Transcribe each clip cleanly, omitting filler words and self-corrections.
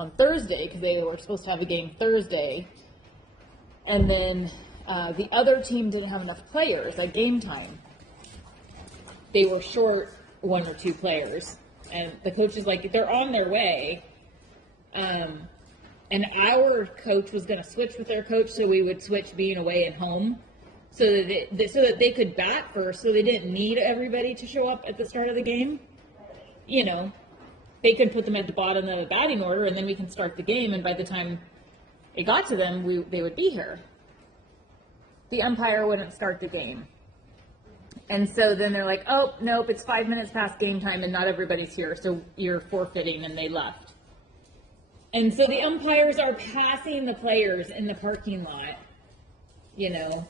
on Thursday because they were supposed to have a game Thursday. And then the other team didn't have enough players at game time. They were short 1 or 2 players. And the coach is like, they're on their way. And our coach was going to switch with their coach, so we would switch being away and home so that they could bat first, so they didn't need everybody to show up at the start of the game. You know, they could put them at the bottom of the batting order, and then we can start the game, and by the time it got to them, they would be here. The umpire wouldn't start the game. And so then they're like, oh, nope, it's 5 minutes past game time, and not everybody's here, so you're forfeiting, and they left. And so the umpires are passing the players in the parking lot, you know,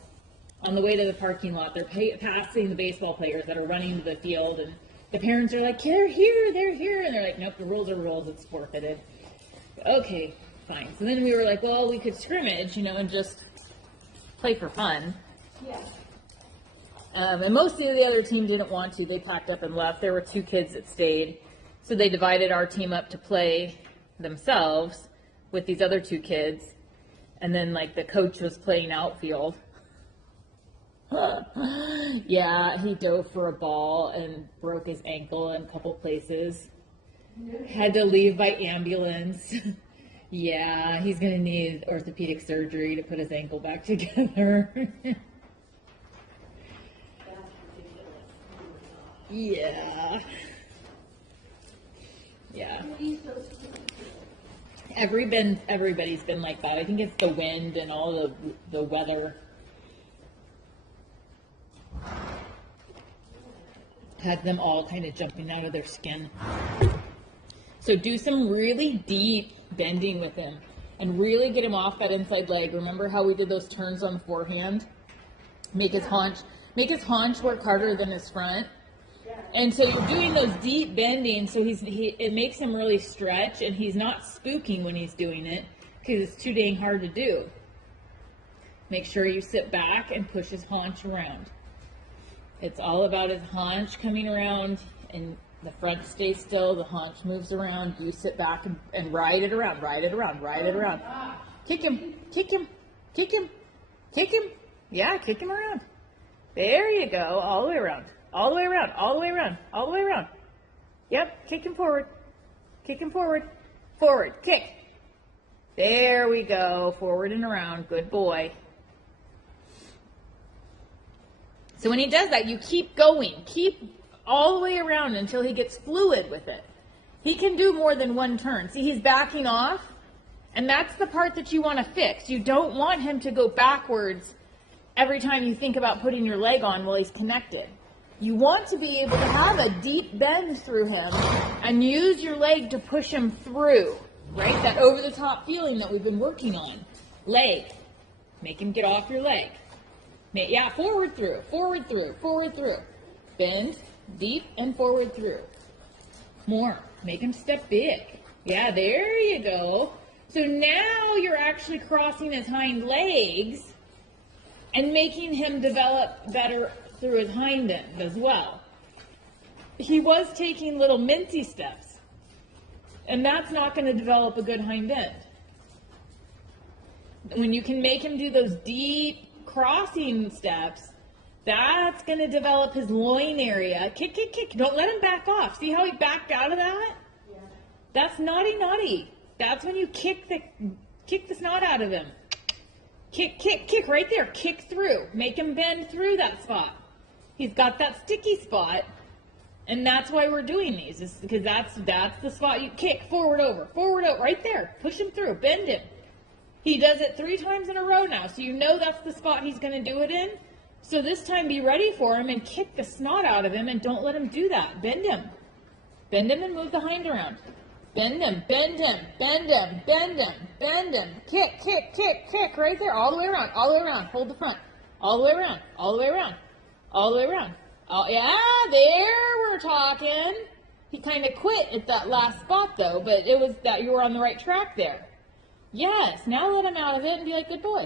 on the way to the parking lot. They're passing the baseball players that are running to the field, and the parents are like, they're here. And they're like, nope, the rules are rules, it's forfeited. Okay, fine. So then we were like, well, we could scrimmage, you know, and just play for fun. Yeah. And most of the other team didn't want to. They packed up and left. There were 2 kids that stayed. So they divided our team up to play themselves with these other 2 kids, and then like the coach was playing outfield. Yeah, he dove for a ball and broke his ankle in a couple places. Had to leave by ambulance. Yeah, he's gonna need orthopedic surgery to put his ankle back together. Yeah. Everybody's been like that. I think it's the wind and all the weather had them all kind of jumping out of their skin. So do some really deep bending with him and really get him off that inside leg. Remember how we did those turns on the forehand? Make his haunch work harder than his front. And so you're doing those deep bending, so it makes him really stretch, and he's not spooking when he's doing it because it's too dang hard to do. Make sure you sit back and push his haunch around. It's all about his haunch coming around, and the front stays still, the haunch moves around, you sit back and ride it around. Kick him. Yeah, kick him around. There you go, all the way around. All the way around. Yep, kick him forward. Forward, kick. There we go, forward and around, good boy. So when he does that, you keep going. Keep all the way around until he gets fluid with it. He can do more than 1 turn. See, he's backing off, and that's the part that you want to fix. You don't want him to go backwards every time you think about putting your leg on while he's connected. You want to be able to have a deep bend through him and use your leg to push him through, right? That over-the-top feeling that we've been working on. Leg. Make him get off your leg. Yeah, forward through. Bend, deep, and forward through. More. Make him step big. Yeah, there you go. So now you're actually crossing his hind legs and making him develop better through his hind end as well. He was taking little mincy steps, and that's not going to develop a good hind end. When you can make him do those deep crossing steps, that's going to develop his loin area. Kick. Don't let him back off. See how he backed out of that? Yeah. That's naughty. That's when you kick the snot out of him. Kick right there. Kick through. Make him bend through that spot. He's got that sticky spot, and that's why we're doing these, is because that's the spot you kick, forward, over, right there. Push him through, bend him. He does it 3 times in a row now, so you know that's the spot he's going to do it in. So this time be ready for him and kick the snot out of him, and don't let him do that. Bend him and move the hind around. Bend him. Kick, right there, all the way around, hold the front, all the way around. Oh, yeah, there we're talking. He kind of quit at that last spot, though, but it was that you were on the right track there. Yes, now let him out of it and be like, good boy.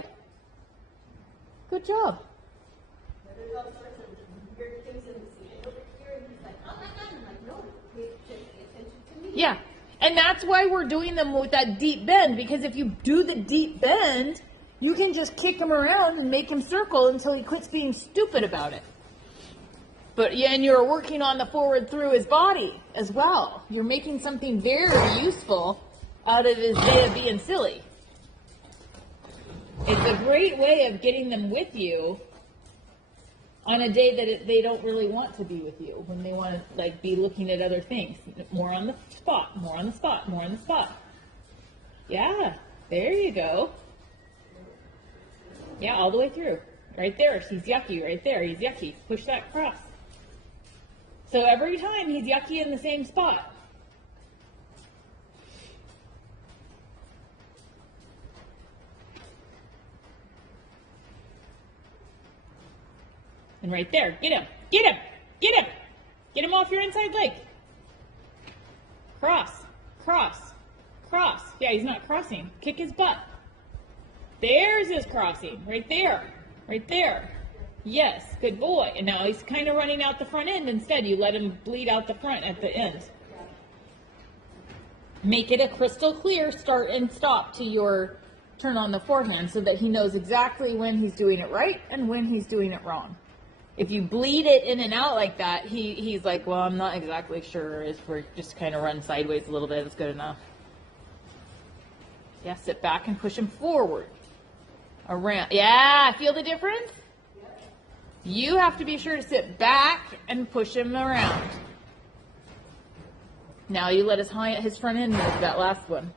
Good job. There's all sorts of weird things in the scene. Over here, and he's like, oh my God. I'm like, no, pay attention to me. Yeah, And that's why we're doing them with that deep bend, because if you do the deep bend, you can just kick him around and make him circle until he quits being stupid about it. But yeah, and you're working on the forward through his body as well. You're making something very useful out of his day of being silly. It's a great way of getting them with you on a day that they don't really want to be with you, when they want to like be looking at other things. More on the spot, more on the spot, more on the spot. Yeah, there you go. Yeah, all the way through. Right there. He's yucky right there. He's yucky. Push that across. So every time he's yucky in the same spot. And right there. Get him. Get him. Get him. Get him off your inside leg. Cross. Cross. Cross. Yeah, he's not crossing. Kick his butt. There's his crossing. Right there. Right there. Yes. Good boy. And now he's kind of running out the front end instead. You let him bleed out the front at the end. Make it a crystal clear start and stop to your turn on the forehand so that he knows exactly when he's doing it right and when he's doing it wrong. If you bleed it in and out like that, he's like, well, I'm not exactly sure. If we're just kind of run sideways a little bit, it's good enough. Yeah, sit back and push him forward. Around. Yeah, feel the difference? You have to be sure to sit back and push him around. Now you let his front end move, that last one.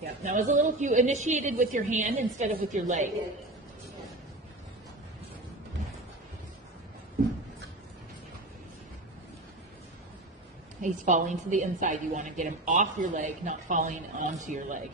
Yeah, now as a little, if you initiated with your hand instead of with your leg. He's falling to the inside. You want to get him off your leg, not falling onto your leg.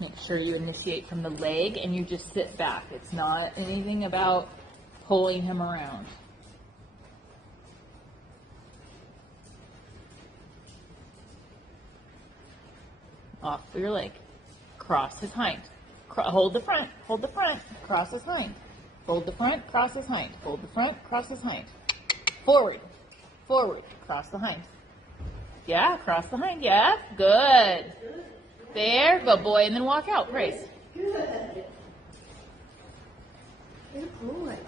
Make sure you initiate from the leg and you just sit back. It's not anything about pulling him around. Off your leg. Cross his hind. Hold the front. Hold the front. Cross his hind. Hold the front. Cross his hind. Hold the front. Cross his hind. Forward. Forward. Cross the hind. Yeah, cross the hind. Yeah, good. There, good boy. And then walk out. Praise. Good. Good boy.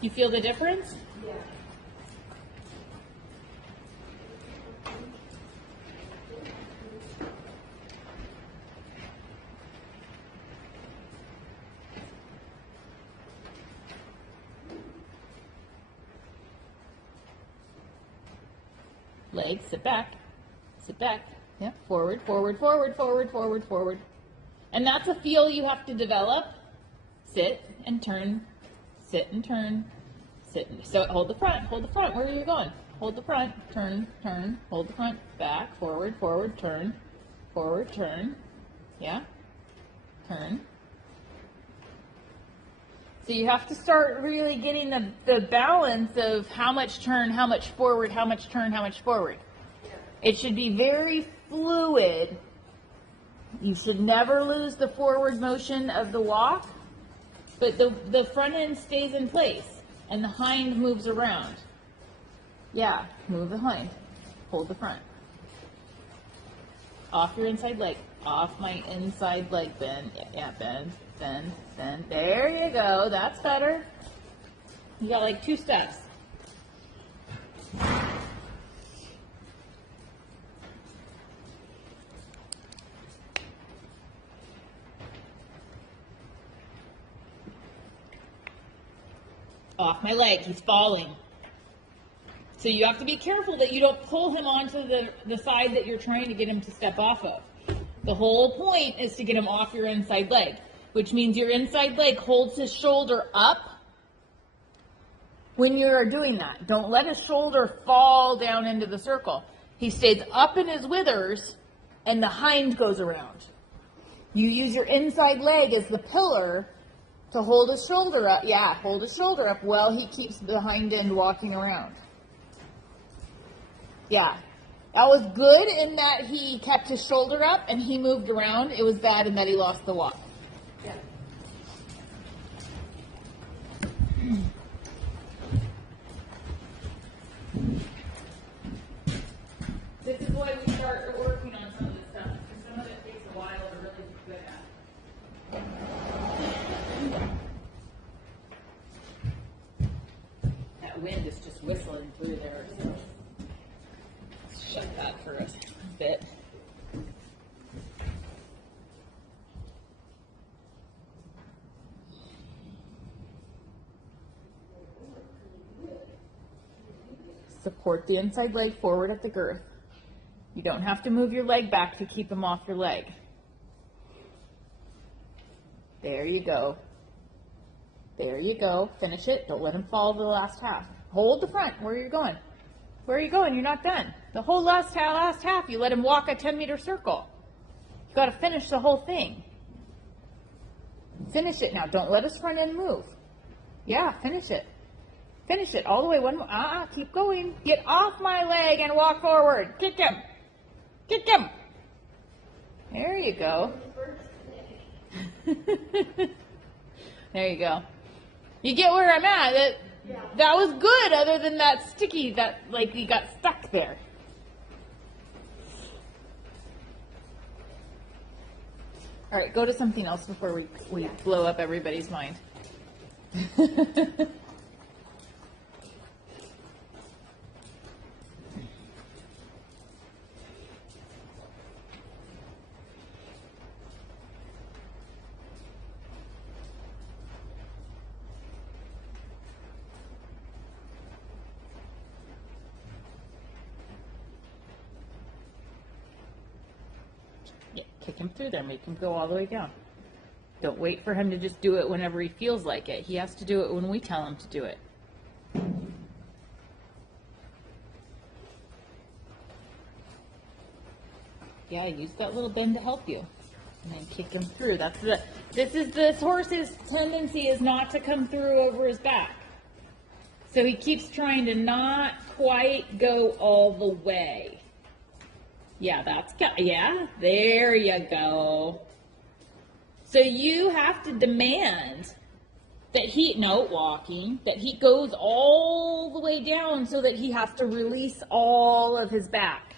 You feel the difference? Yeah. Legs, sit back. Sit back. Yep. Forward, forward, forward, forward, forward, forward. And that's a feel you have to develop. Sit and turn. Sit and turn. Sit. So hold the front. Hold the front. Where are you going? Hold the front. Turn, turn. Hold the front. Back, forward, forward, turn. Forward, turn. Yeah. Turn. So you have to start really getting the balance of how much turn, how much forward, how much turn, how much forward. It should be very fluid. You should never lose the forward motion of the walk, but the front end stays in place and the hind moves around. Yeah, move the hind. Hold the front. Off your inside leg. Off my inside leg, bend. Yeah, bend, bend, bend. There you go. That's better. You got like 2 steps. Off my leg. He's falling. So you have to be careful that you don't pull him onto the side that you're trying to get him to step off of. The whole point is to get him off your inside leg, which means your inside leg holds his shoulder up when you're doing that. Don't let his shoulder fall down into the circle. He stays up in his withers and the hind goes around. You use your inside leg as the pillar to hold his shoulder up. Yeah, hold his shoulder up while he keeps the hind end walking around. Yeah. That was good in that he kept his shoulder up and he moved around. It was bad in that he lost the walk. Yeah. This is why we start working on some of this stuff, because some of it takes a while to really be good at. That wind is just whistling through there, so let's shut that for a bit. Support the inside leg forward at the girth. You don't have to move your leg back to keep him off your leg. There you go. There you go. Finish it. Don't let him fall to the last half. Hold the front. Where are you going? Where are you going? You're not done. The whole last half, you let him walk a 10-meter circle. You got to finish the whole thing. Finish it now. Don't let his front end move. Yeah, finish it. Finish it all the way. One more. Keep going. Get off my leg and walk forward. Kick him. Kick him. There you go. There you go. You get where I'm at. That was good, other than that sticky, that like he got stuck there. All right, go to something else before we blow up everybody's mind. Yeah, kick him through there, make him go all the way down. Don't wait for him to just do it whenever he feels like it. He has to do it when we tell him to do it. Yeah, use that little bend to help you. And then kick him through. This horse's tendency is not to come through over his back. So he keeps trying to not quite go all the way. Yeah, there you go. So you have to demand that that he goes all the way down so that he has to release all of his back.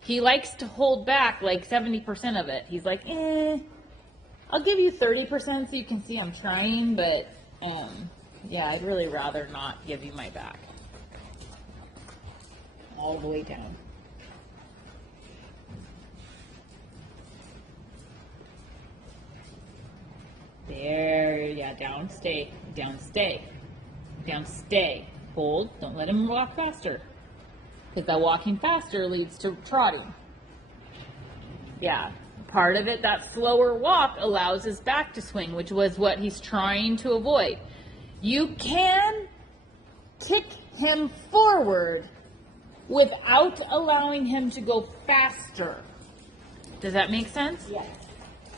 He likes to hold back like 70% of it. He's like, I'll give you 30% so you can see I'm trying, but yeah, I'd really rather not give you my back. All the way down. There, yeah, down, stay, down, stay, down, stay. Hold, don't let him walk faster. Because that walking faster leads to trotting. Yeah, part of it, that slower walk allows his back to swing, which was what he's trying to avoid. You can kick him forward without allowing him to go faster. Does that make sense? Yes.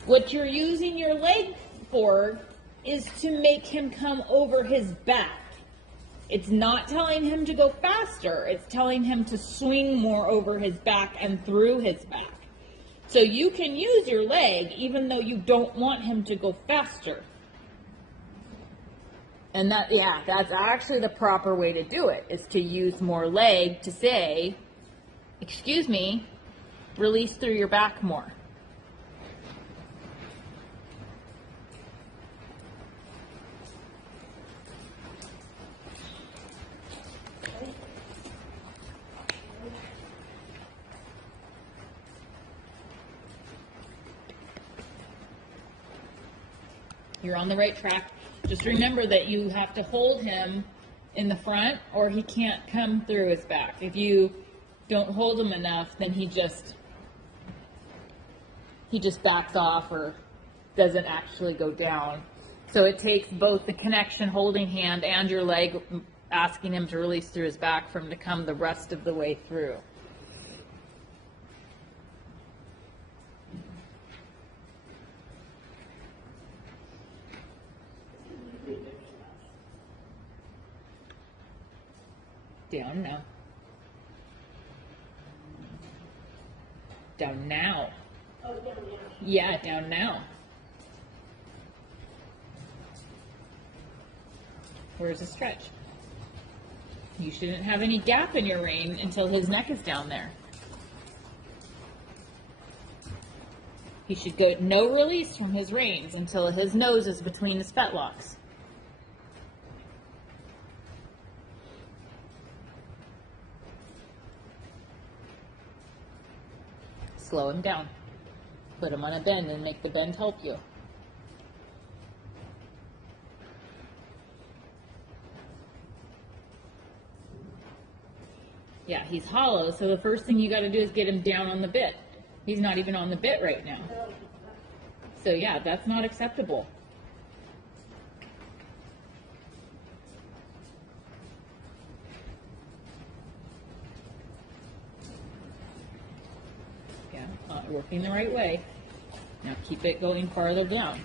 What you're using your leg for is to make him come over his back. It's not telling him to go faster. It's telling him to swing more over his back and through his back. So you can use your leg even though you don't want him to go faster. And that's actually the proper way to do it, is to use more leg to say, excuse me, release through your back more. You're on the right track. Just remember that you have to hold him in the front or he can't come through his back. If you don't hold him enough, then he just backs off or doesn't actually go down. So it takes both the connection holding hand and your leg asking him to release through his back for him to come the rest of the way through. Down now. Down now. Oh, down now. Yeah, down now. Where's the stretch? You shouldn't have any gap in your rein until his neck is down there. He should go no release from his reins until his nose is between his fetlocks. Slow him down. Put him on a bend and make the bend help you. Yeah, he's hollow, so the first thing you got to do is get him down on the bit. He's not even on the bit right now. So yeah, that's not acceptable. Yeah, working the right way. Now keep it going farther down.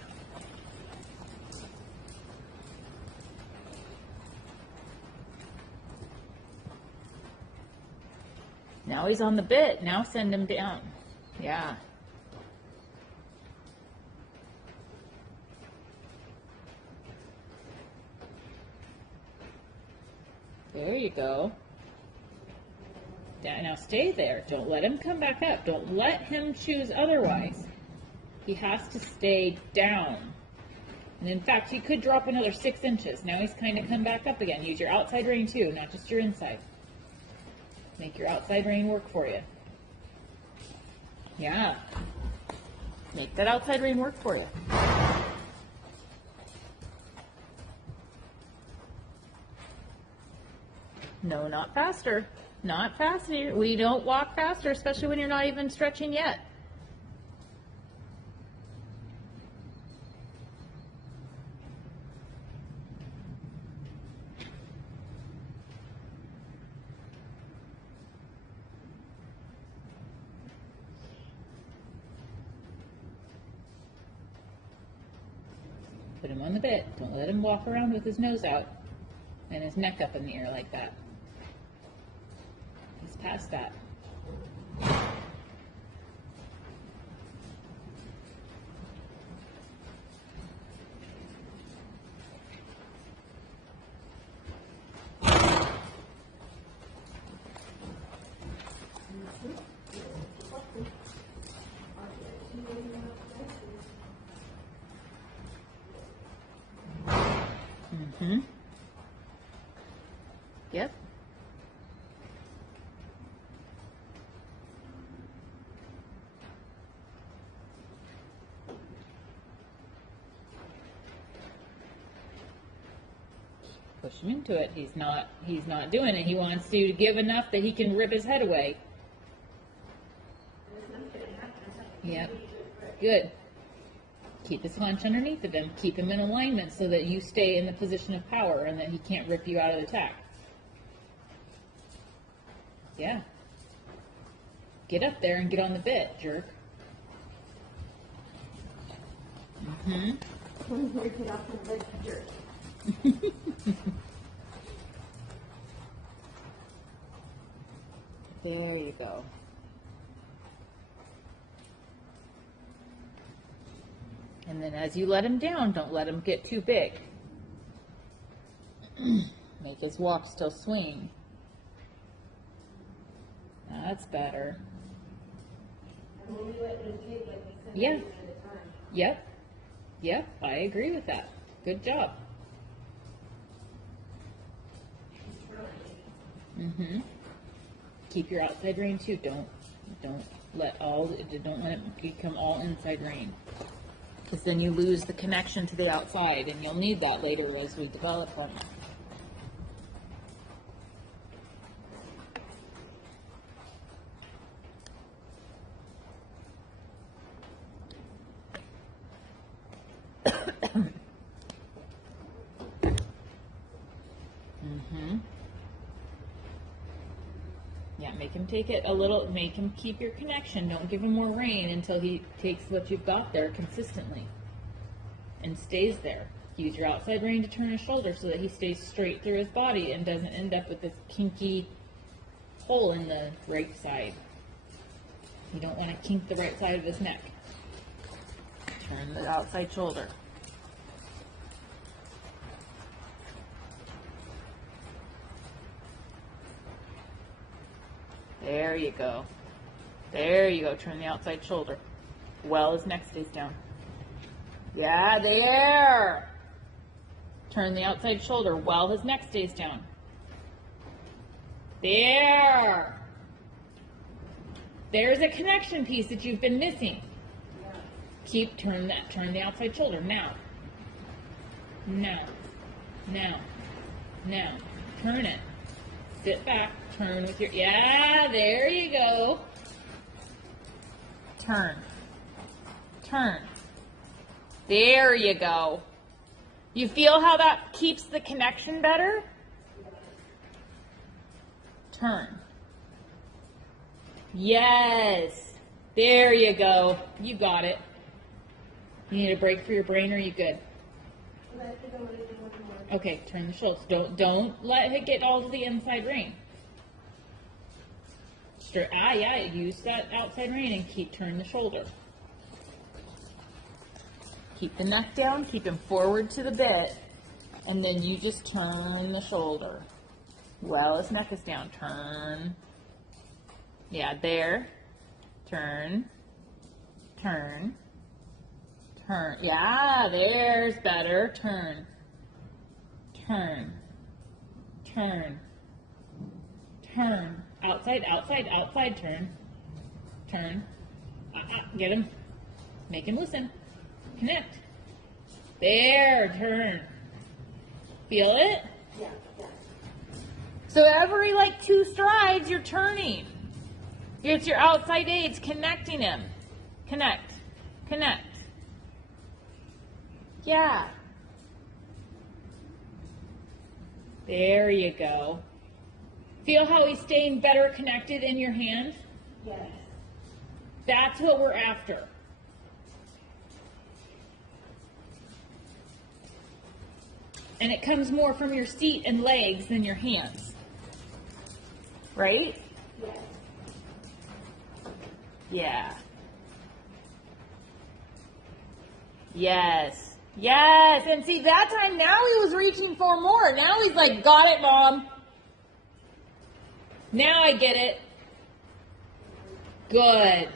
Now he's on the bit. Now send him down. Yeah. There you go. Now stay there. Don't let him come back up. Don't let him choose otherwise. He has to stay down. And in fact, he could drop another 6 inches. Now he's kind of come back up again. Use your outside rein too, not just your inside. Make your outside rein work for you. Yeah. Make that outside rein work for you. No, not faster. Not faster. We don't walk faster, especially when you're not even stretching yet. Put him on the bit. Don't let him walk around with his nose out and his neck up in the air like that. He's past that. Mm-hmm. Yep. Push him into it. He's not doing it. He wants you to give enough that he can rip his head away. Yep. Good. Keep his haunch underneath of him. Keep him in alignment so that you stay in the position of power and that he can't rip you out of the attack. Yeah. Get up there and get on the bit, jerk. Mm-hmm. Get off the bed, jerk. There you go. And then as you let him down, don't let him get too big. Make his walk still swing. That's better. And then you let them take like 7 Yeah. minutes at a time. Yep. Yep, I agree with that. Good job. Mm-hmm. Keep your outside rein too. Don't let it become all inside rein. Because then you lose the connection to the outside, and you'll need that later as we develop them. Mm-hmm. Yeah, make him take it a little, make him keep your connection. Don't give him more rein until he takes what you've got there consistently and stays there. Use your outside rein to turn his shoulder so that he stays straight through his body and doesn't end up with this kinky hole in the right side. You don't want to kink the right side of his neck. Turn the outside shoulder. There you go. There you go. Turn the outside shoulder. Well, his neck stays down. Yeah, there. Turn the outside shoulder while his neck stays down. There. There's a connection piece that you've been missing. Turn the outside shoulder. Now. Now. Now. Now. Turn it. Sit back. Turn with your, yeah, there you go. Turn. Turn. There you go. You feel how that keeps the connection better? Turn. Yes. There you go. You got it. You need a break for your brain, or are you good? Okay, turn the shoulders. Don't let it get all to the inside rein. Yeah, use that outside rein and turn the shoulder. Keep the neck down, keep him forward to the bit, and then you just turn the shoulder. Well, his neck is down. Turn. Yeah, there. Turn. Turn. Turn. Yeah, there's better. Turn. Turn. Turn. Turn. Outside, outside, outside, turn. Turn. Get him. Make him listen. Connect. There, turn. Feel it? Yeah. So every 2 strides, you're turning. It's your outside aids connecting him. Connect. Connect. Yeah. There you go. Feel how he's staying better connected in your hand? Yes. That's what we're after. And it comes more from your seat and legs than your hands. Right? Yes. Yeah. Yes. Yes. And see, that time now he was reaching for more. Now he's like, got it, Mom. Now I get it. Good.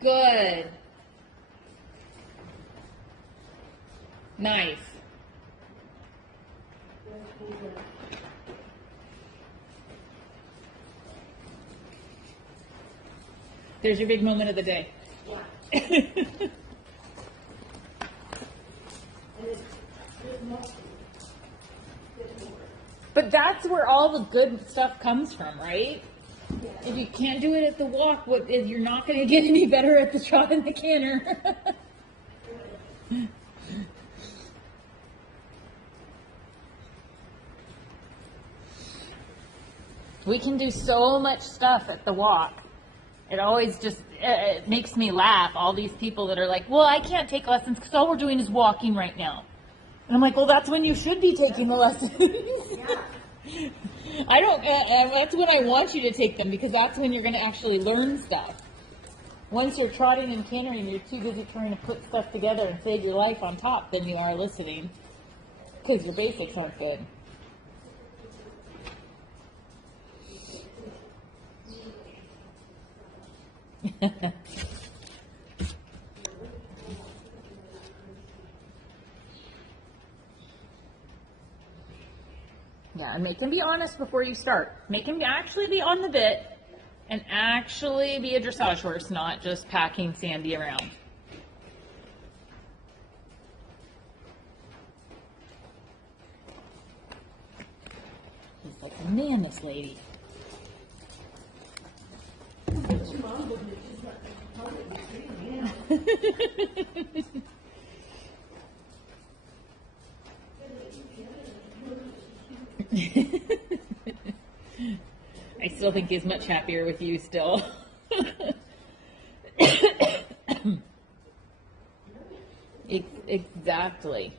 Good. Nice. There's your big moment of the day. But that's where all the good stuff comes from, right? If you can't do it at the walk, you're not going to get any better at the trot and the canter. We can do so much stuff at the walk. It always just it makes me laugh, all these people that are like, well, I can't take lessons because all we're doing is walking right now. And I'm like, well, that's when you should be taking the lessons. I don't, that's when I want you to take them, because that's when you're going to actually learn stuff. Once you're trotting and cantering, you're too busy trying to put stuff together and save your life on top than you are listening, because your basics aren't good. Yeah, and make him be honest before you start. Make him actually be on the bit and actually be a dressage horse, not just packing Sandy around. He's like, man, this lady. I still think he's much happier with you still. Exactly.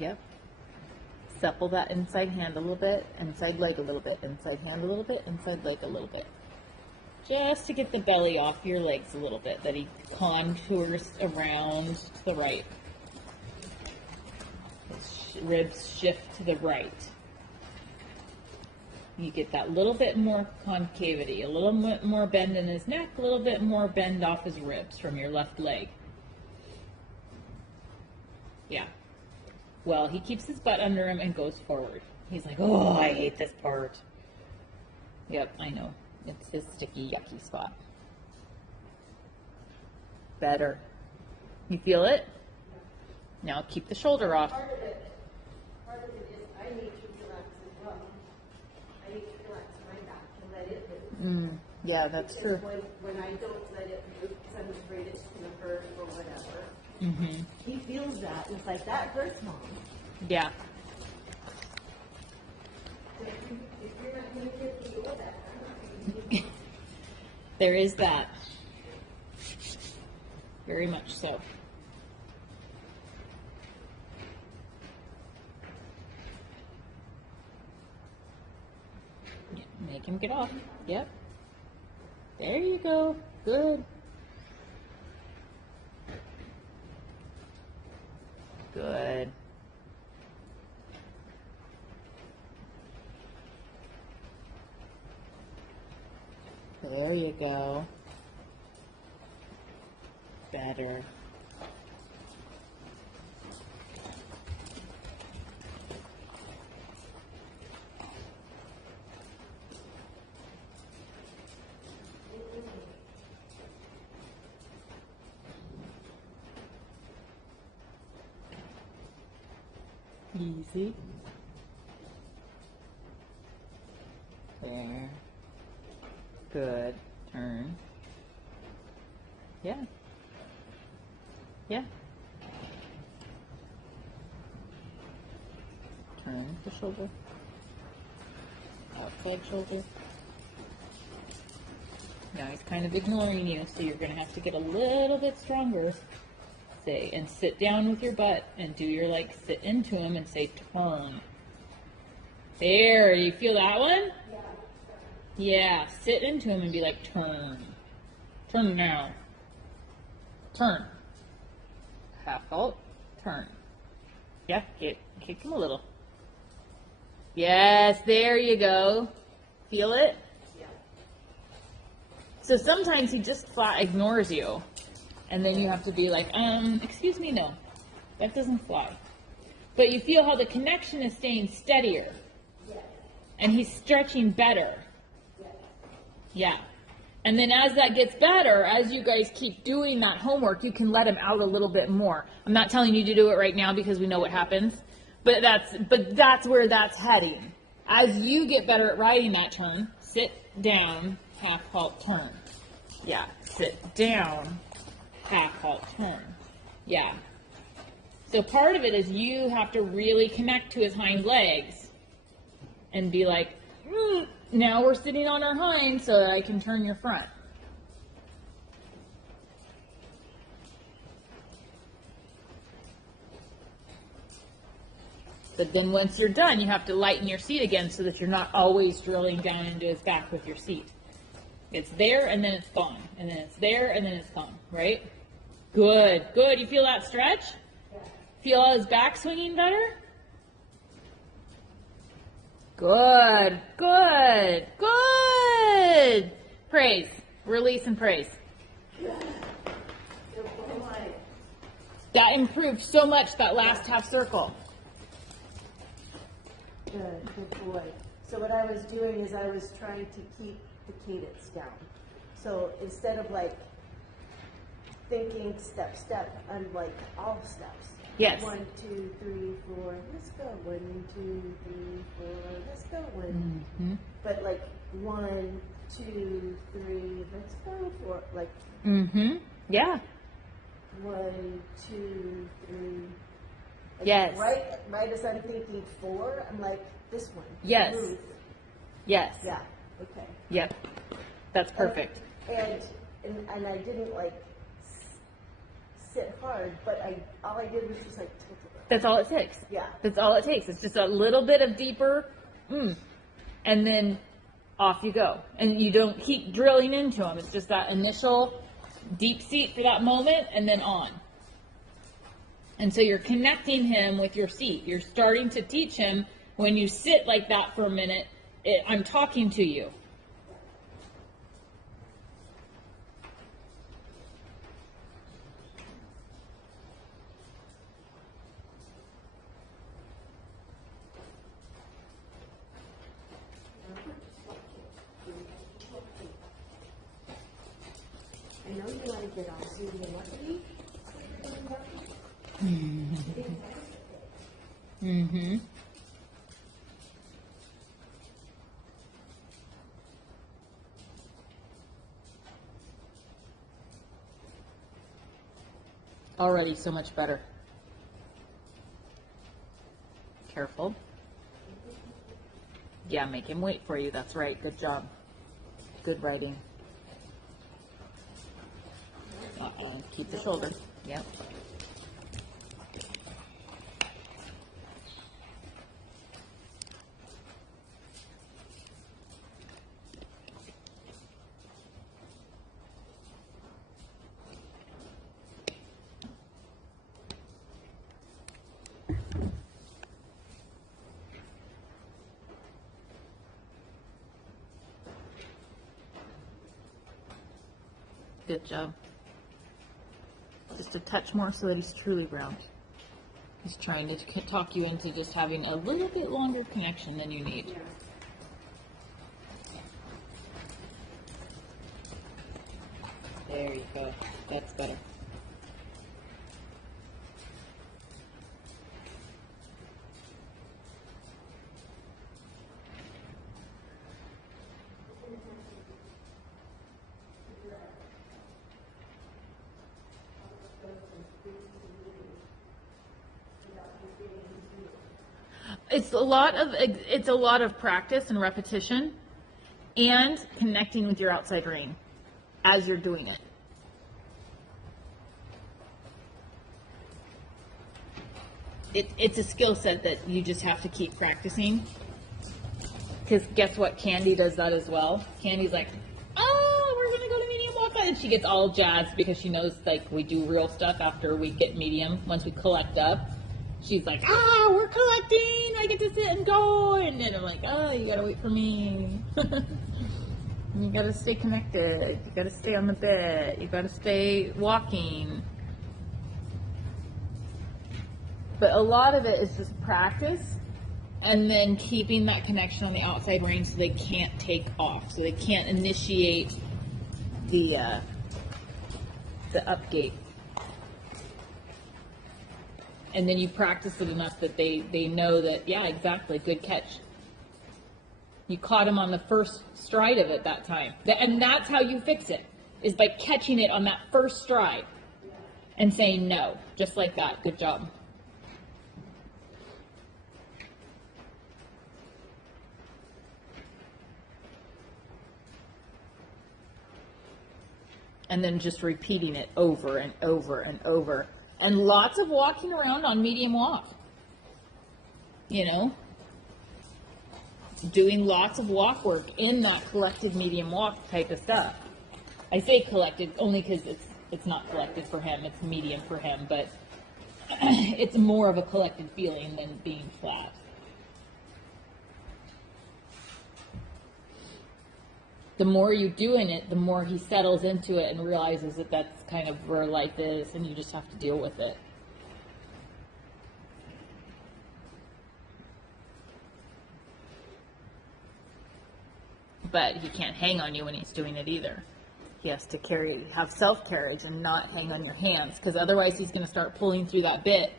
Yep. Supple that inside hand a little bit, inside leg a little bit, inside hand a little bit, inside leg a little bit. Just to get the belly off your legs a little bit, that he contours around to the right. His ribs shift to the right. You get that little bit more concavity, a little bit more bend in his neck, a little bit more bend off his ribs from your left leg. Yeah. Well, he keeps his butt under him and goes forward. He's like, oh, I hate this part. Yep, I know. It's his sticky, yucky spot. Better. You feel it? Now keep the shoulder off. Part of it is I need to relax as well. I need to relax my back and let it move. Yeah, that's true. Because when I don't let it move, because I'm afraid it's going to hurt or whatever, he feels that, and it's like, that hurts, Mom. Yeah. If you're not going to get the feel that, I'm not going to. There is that. Very much so. Make him get off. Yep. There you go. Good. Good. There you go. Better. Easy. There. Good. Turn. Yeah. Yeah. Turn the shoulder. Outside shoulder. Now he's kind of ignoring you, so you're going to have to get a little bit stronger. Say, and sit down with your butt and do your, like, sit into him and say, turn. There, you feel that one? Yeah, sit into him and be like, turn. Turn now. Turn. Half halt, turn. Yeah, kick him a little. Yes, there you go. Feel it? Yeah. So sometimes he just flat ignores you. And then you have to be like, excuse me, no, that doesn't fly. But you feel how the connection is staying steadier. Yes. And he's stretching better. Yes. Yeah. And then as that gets better, as you guys keep doing that homework, you can let him out a little bit more. I'm not telling you to do it right now because we know what happens. But that's where that's heading. As you get better at riding that turn, sit down, half halt, turn. Yeah, sit down, half halt, turn. Yeah. So part of it is you have to really connect to his hind legs and be like, now we're sitting on our hind so that I can turn your front. But then once you're done, you have to lighten your seat again so that you're not always drilling down into his back with your seat. It's there and then it's gone. And then it's there and then it's gone, right? Good, good. You feel that stretch? Feel his back swinging better? Good, good, good. Praise. Release and praise. That improved so much, that last half circle. Good boy. So what I was doing is I was trying to keep the cadence down. So instead of like thinking step, step, I'm like all steps. Yes. 1, 2, 3, 4, let's go. 1, 2, 3, 4, let's go. 1. But like 1, 2, 3, let's go. 4, like. Yeah. 1, 2, 3. Like Yes. Right as I'm thinking 4, I'm like this one. Yes. Move. Yes. Yeah. Okay. Yep. That's perfect. And I didn't like sit hard, but all I did was just like tilt it. That's all it takes. Yeah. That's all it takes. It's just a little bit of deeper, and then off you go. And you don't keep drilling into them. It's just that initial deep seat for that moment, and then on. And so you're connecting him with your seat. You're starting to teach him, when you sit like that for a minute, I'm talking to you. I know you want to get on Zoom and what me? Mm-hmm. Already so much better. Careful. Yeah, make him wait for you. That's right. Good job. Good writing. Keep the shoulder. Yep. Good job. Just a touch more so that he's truly round. He's trying to talk you into just having a little bit longer connection than you need. There you go. That's better. It's a lot of practice and repetition and connecting with your outside rein as you're doing it. It's a skill set that you just have to keep practicing. Because guess what? Candy does that as well. Candy's like, oh, we're going to go to medium walk. And she gets all jazzed because she knows, like, we do real stuff after we get medium. Once we collect up, she's like, we're collecting. I get to sit and go. And then I'm like, oh, you got to wait for me. You got to stay connected. You got to stay on the bed. You got to stay walking. But a lot of it is just practice and then keeping that connection on the outside rein so they can't take off, so they can't initiate the upgate. And then you practice it enough that they know that, yeah, exactly, good catch. You caught him on the first stride of it that time. And that's how you fix it, is by catching it on that first stride and saying no, just like that. Good job. And then just repeating it over and over and over. And lots of walking around on medium walk. You know? Doing lots of walk work in that collected medium walk type of stuff. I say collected only because it's not collected for him, it's medium for him, but it's more of a collected feeling than being flat. The more you do in it, the more he settles into it and realizes that that's kind of where life is, and you just have to deal with it. But he can't hang on you when he's doing it either. He has to have self-carriage and not hang on your hands, because otherwise he's going to start pulling through that bit,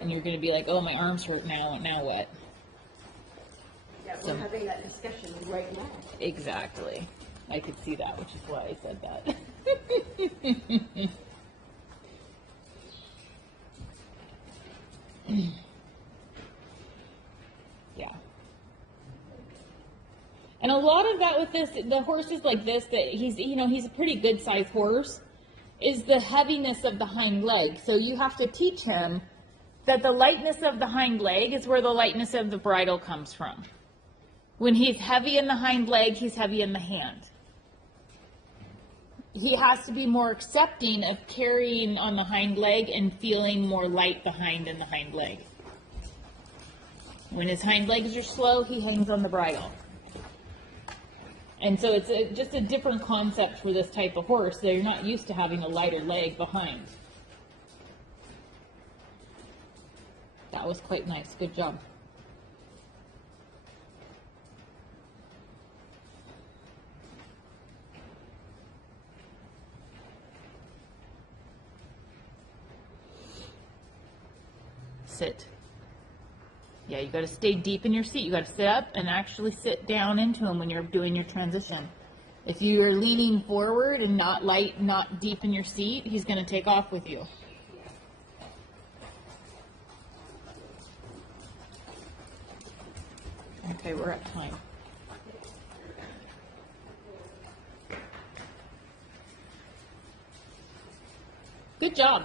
and you're going to be like, oh, my arms hurt now what? Yeah, we're having that discussion right now. Exactly. I could see that, which is why I said that. Yeah. And a lot of that with this, the horses like this, that he's a pretty good sized horse, is the heaviness of the hind leg. So you have to teach him that the lightness of the hind leg is where the lightness of the bridle comes from. When he's heavy in the hind leg, he's heavy in the hand. He has to be more accepting of carrying on the hind leg and feeling more light behind in the hind leg. When his hind legs are slow, he hangs on the bridle. And so it's just a different concept for this type of horse. They're not used to having a lighter leg behind. That was quite nice. Good job. Sit. Yeah, you got to stay deep in your seat. You got to sit up and actually sit down into him when you're doing your transition. If you are leaning forward and not light, not deep in your seat, he's going to take off with you. Okay, we're at time. Good job.